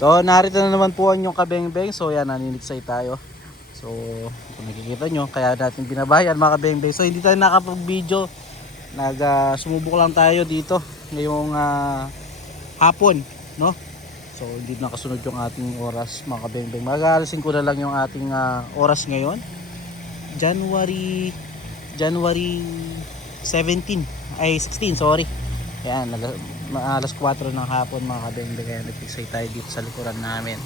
So narito na naman po ang yung kabengbeng. So yan, naninigsay tayo. So kung nakikita nyo, kaya natin binabayan mga kabengbeng. So hindi tayo nakapag-video. Sumubok lang tayo dito ngayong hapon, no? So hindi nakasunod yung ating oras mga kabengbeng. Mag-aalasin ko na lang yung ating oras ngayon. January 17 ay 16, sorry. Yan, alas 4 ng hapon mga kabengbeng. Kaya nag-fixay tayo dito sa likuran namin.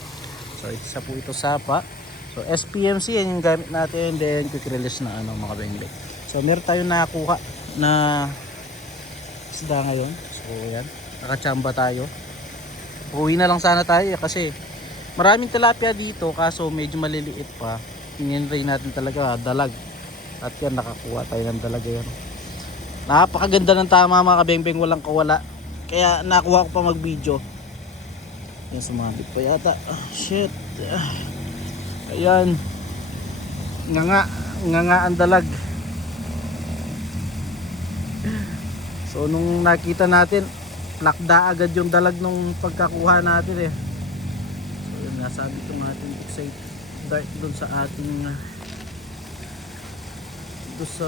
So isa po ito sapa. So SPMC yan yung gamit natin. Then quick release na mga kabengbeng. So meron tayong nakakuha na isda ngayon. So yan, nakachamba tayo. Uwi na lang sana tayo kasi maraming tilapia dito kaso medyo maliliit pa. Tingin-ray natin talaga dalag. At yan, nakakuha tayo ng dalag yan. Napakaganda ng tama mga kabengbeng, walang kawala. Kaya nakuha ko pa mag-video. Yan, sumabit pa yata. Shit. Ayan. Nga ang dalag. So nung nakita natin, lakda agad yung dalag nung pagkakuha natin eh. So yun, nasabi itong ating excite dart dun sa ating dito sa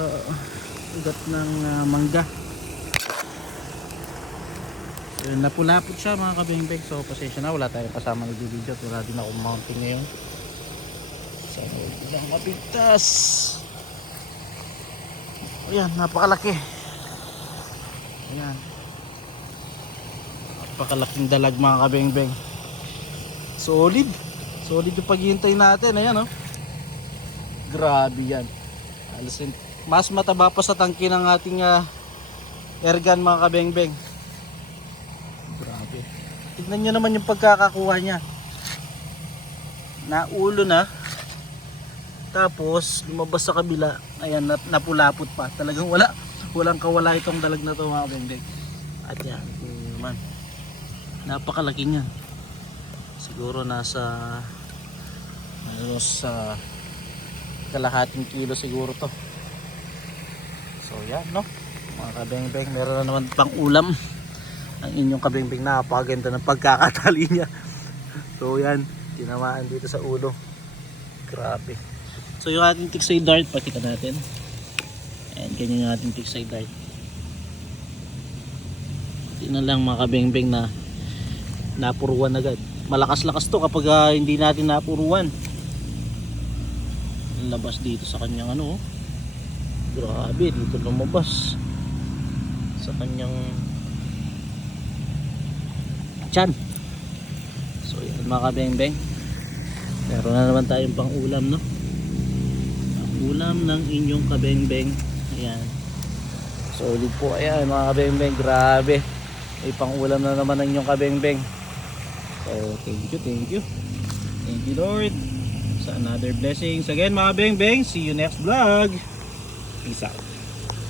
ugat ng mangga. So yun, napulapot siya mga kabengbeng. So pasensya na, wala tayong kasama nag-video at wala din akong mounting ngayon. So ilang mapigtas. Ayan, napakalaki. Ayan, napakalaking dalag mga kabengbeng. Solid yung paghihintay natin. Ayan oh, grabe yan. Mas mataba pa sa tangke ng ating airgun mga kabengbeng. Grabe, tignan nyo naman yung pagkakakuha nya. Naulo na, tapos lumabas sa kabila. Ayan, napulapot pa. Talagang walang kawala itong dalag na to mga kabengbeng. At yan, man, napakalaki niyan. Siguro nasa kalahating kilo siguro to. So yan no mga kabengbeng, meron na naman pang ulam ang inyong kabengbeng. Napakaganda ng pagkakatali niya. So yan, tinamaan dito sa ulo. Grabe. So yung ating tiksay dart, pakita natin. Ayan, ganyan yung ating tiksay dart. Tingnan lang mga kabengbeng na napuruan agad. Malakas-lakas to kapag hindi natin napuruan. Labas dito sa kanyang grabe, dito lumabas sa kanyang tiyan. So yan mga kabengbeng, meron na naman tayong pang ulam no. Ang ulam ng inyong kabengbeng. Ayan, solid po. Ayan mga kabengbeng, grabe, may pang ulam na naman ng inyong kabengbeng. So thank you Lord sa another blessings again mga kabengbeng. See you next vlog. Peace out.